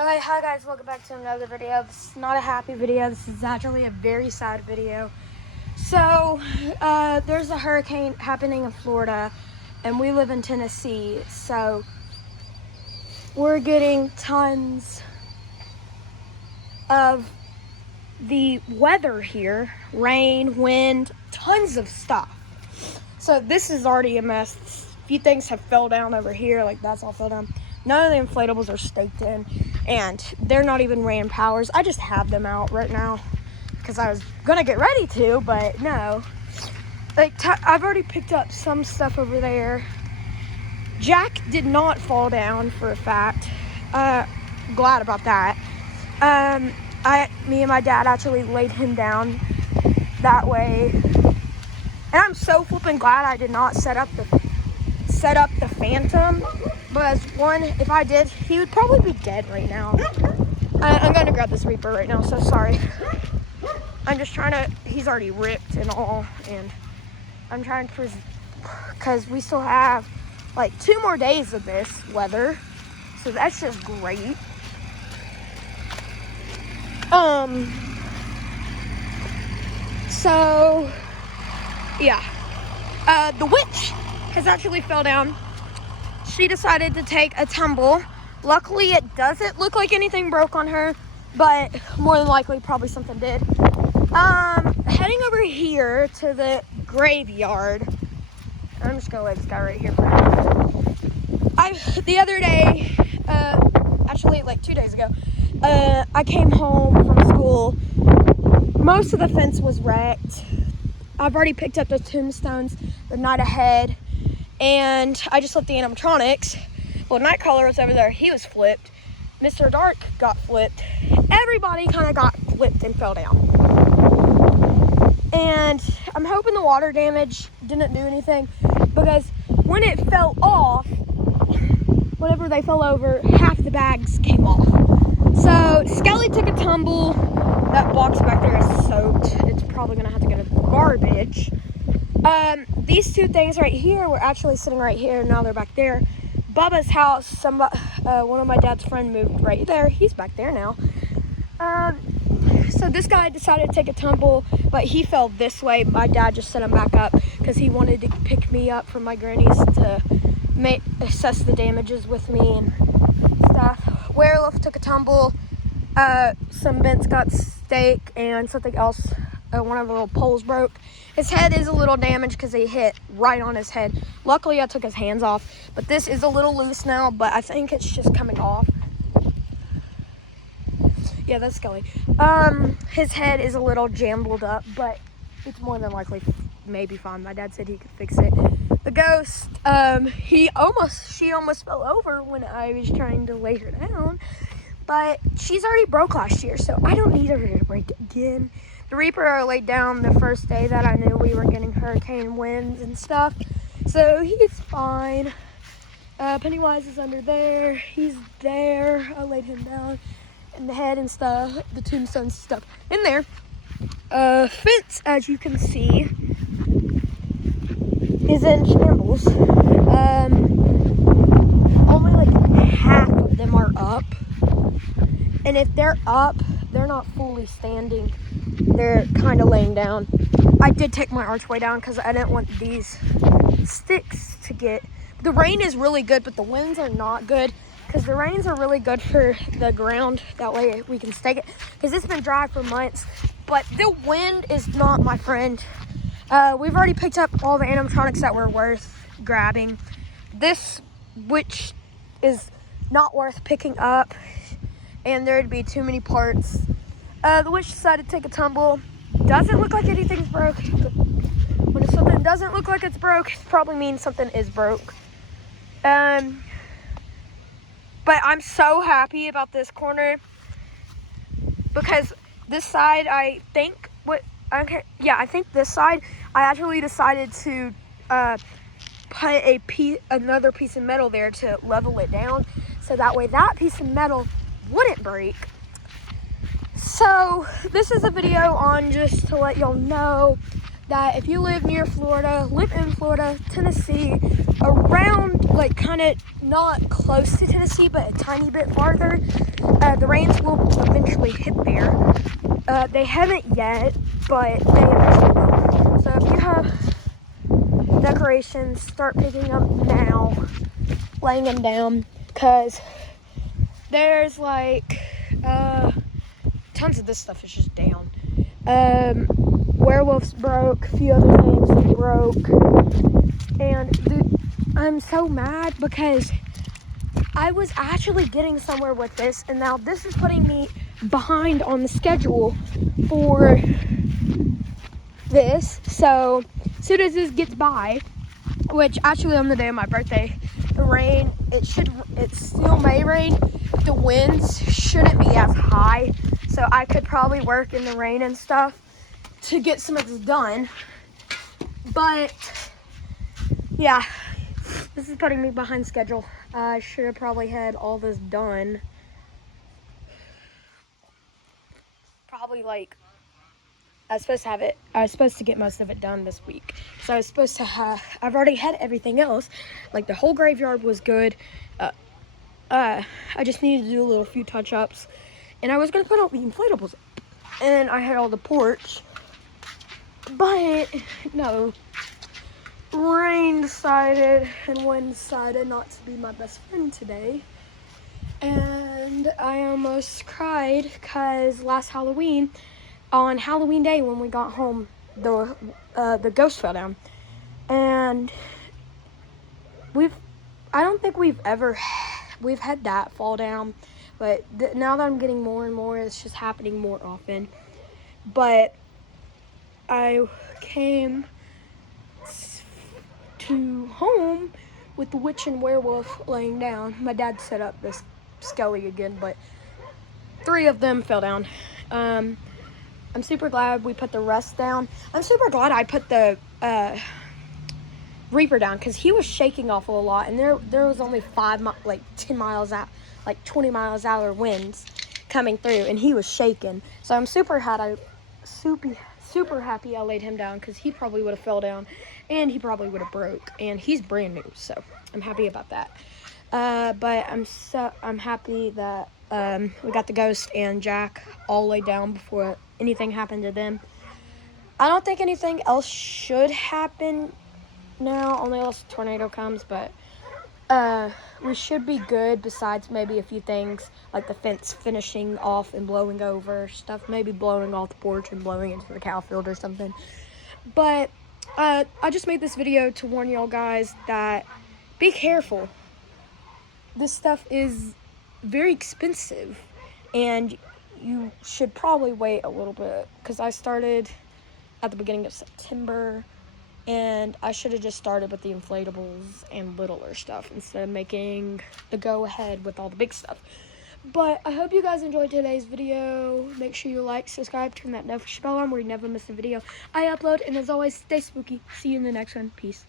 Alright, hi guys, welcome back to another video. This is not a happy video, this is actually a very sad video. So, there's a hurricane happening in Florida, and we live in Tennessee, so we're getting tons of the weather here, rain, wind, tons of stuff. So this is already a mess. A few things have fell down over here, like that's all fell down. None of the inflatables are staked in, and they're not even ran powers. I just have them out right now because I was gonna get ready to, but no. Like I've already picked up some stuff over there. Jack did not fall down for a fact. Glad about that. Me and my dad actually laid him down that way, and I'm so flipping glad I did not set up the Phantom. Because one, if I did, he would probably be dead right now. I'm gonna grab this Reaper right now, so sorry. I'm just trying to, he's already ripped and all, and I'm trying to, because we still have like 2 more days of this weather, so that's just great. So, yeah. The witch has actually fell down. She decided to take a tumble. Luckily, it doesn't look like anything broke on her, but more than likely, probably something did. Heading over here to the graveyard. I'm just gonna lay this guy right here for now. The other day, actually like 2 days ago, I came home from school. Most of the fence was wrecked. I've already picked up the tombstones the night ahead. And I just left the animatronics. Well, Nightcrawler was over there. He was flipped. Mr. Dark got flipped. Everybody kind of got flipped and fell down. And I'm hoping the water damage didn't do anything, because when it fell off, whenever they fell over, half the bags came off. So Skelly took a tumble. That box back there is soaked. It's probably going to have to go to the garbage. These 2 things right here were actually sitting right here. Now they're back there. Bubba's house, one of my dad's friend moved right there. He's back there now. So this guy decided to take a tumble, but he fell this way. My dad just set him back up because he wanted to pick me up from my granny's to assess the damages with me and stuff. Werewolf took a tumble. Some vents got stake and something else. One of the little poles broke. His head is a little damaged because he hit right on his head. Luckily, I took his hands off, but this is a little loose now, but I think it's just coming off. Yeah, that's Skelly. His head is a little jumbled up, but it's more than likely maybe fine. My dad said he could fix it. The ghost, she almost fell over when I was trying to lay her down, but she's already broke last year, so I don't need her to break it again. The Reaper I laid down the first day that I knew we were getting hurricane winds and stuff, so he's fine. Pennywise is under there. He's there. I laid him down, and the head and stuff, the tombstones stuff in there. Fence, as you can see, is in shambles. Only like half of them are up, and if they're up, they're not fully standing. They're kind of laying down. I did take my archway down because I didn't want these sticks to get. The rain is really good, but the winds are not good, because the rains are really good for the ground. That way we can stake it, because it's been dry for months, but the wind is not my friend. We've already picked up all the animatronics that were worth grabbing. This, which is not worth picking up, and there'd be too many parts. The witch decided to take a tumble. Doesn't look like anything's broke. When something doesn't look like it's broke, it probably means something is broke. But I'm so happy about this corner, because this side, I think this side, I actually decided to put another piece of metal there to level it down, so that way that piece of metal wouldn't break. So this is a video on just to let y'all know that if you live near Florida, live in Florida, Tennessee, around, like kind of not close to Tennessee, but a tiny bit farther, The rains will eventually hit there. They haven't yet, but they eventually will. So if you have decorations, start picking up now, laying them down, because there's like tons of this stuff is just down. Werewolves broke, a few other things broke, and I'm so mad because I was actually getting somewhere with this, and now this is putting me behind on the schedule for this. So as soon as this gets by, which actually on the day of my birthday, the rain, it still may rain, but the winds shouldn't be as high, so I could probably work in the rain and stuff to get some of this done. But yeah, this is putting me behind schedule. I should have probably had all this done probably like I was supposed to get most of it done this week. So I was supposed to I've already had everything else. Like the whole graveyard was good. I just needed to do a few touch-ups. And I was going to put all the inflatables up. And I had all the porch. But, no. Rain decided and wind decided not to be my best friend today. And I almost cried because last Halloween, on Halloween day when we got home, the ghost fell down, and I don't think we've had that fall down, but now that I'm getting more and more, it's just happening more often. But I came to home with the witch and werewolf laying down. My dad set up this skelly again, but 3 of them fell down. I'm super glad we put the rest down. I'm super glad I put the Reaper down because he was shaking awful a lot, and there was only 10 miles out, like 20 miles hour winds coming through, and he was shaking. So I'm super happy I laid him down because he probably would have fell down, and he probably would have broke. And he's brand new, so I'm happy about that. But I'm happy that we got the ghost and Jack all laid down before anything happened to them. I don't think anything else should happen now, only unless a tornado comes, but we should be good besides maybe a few things like the fence finishing off and blowing over stuff, maybe blowing off the porch and blowing into the cow field or something. But I just made this video to warn y'all guys that be careful. This stuff is very expensive, and you should probably wait a little bit because I started at the beginning of September, and I should have just started with the inflatables and littler stuff instead of making the go-ahead with all the big stuff. But I hope you guys enjoyed today's video. Make sure you like, subscribe, turn that notification bell on where you never miss a video I upload. And as always, stay spooky. See you in the next one. Peace.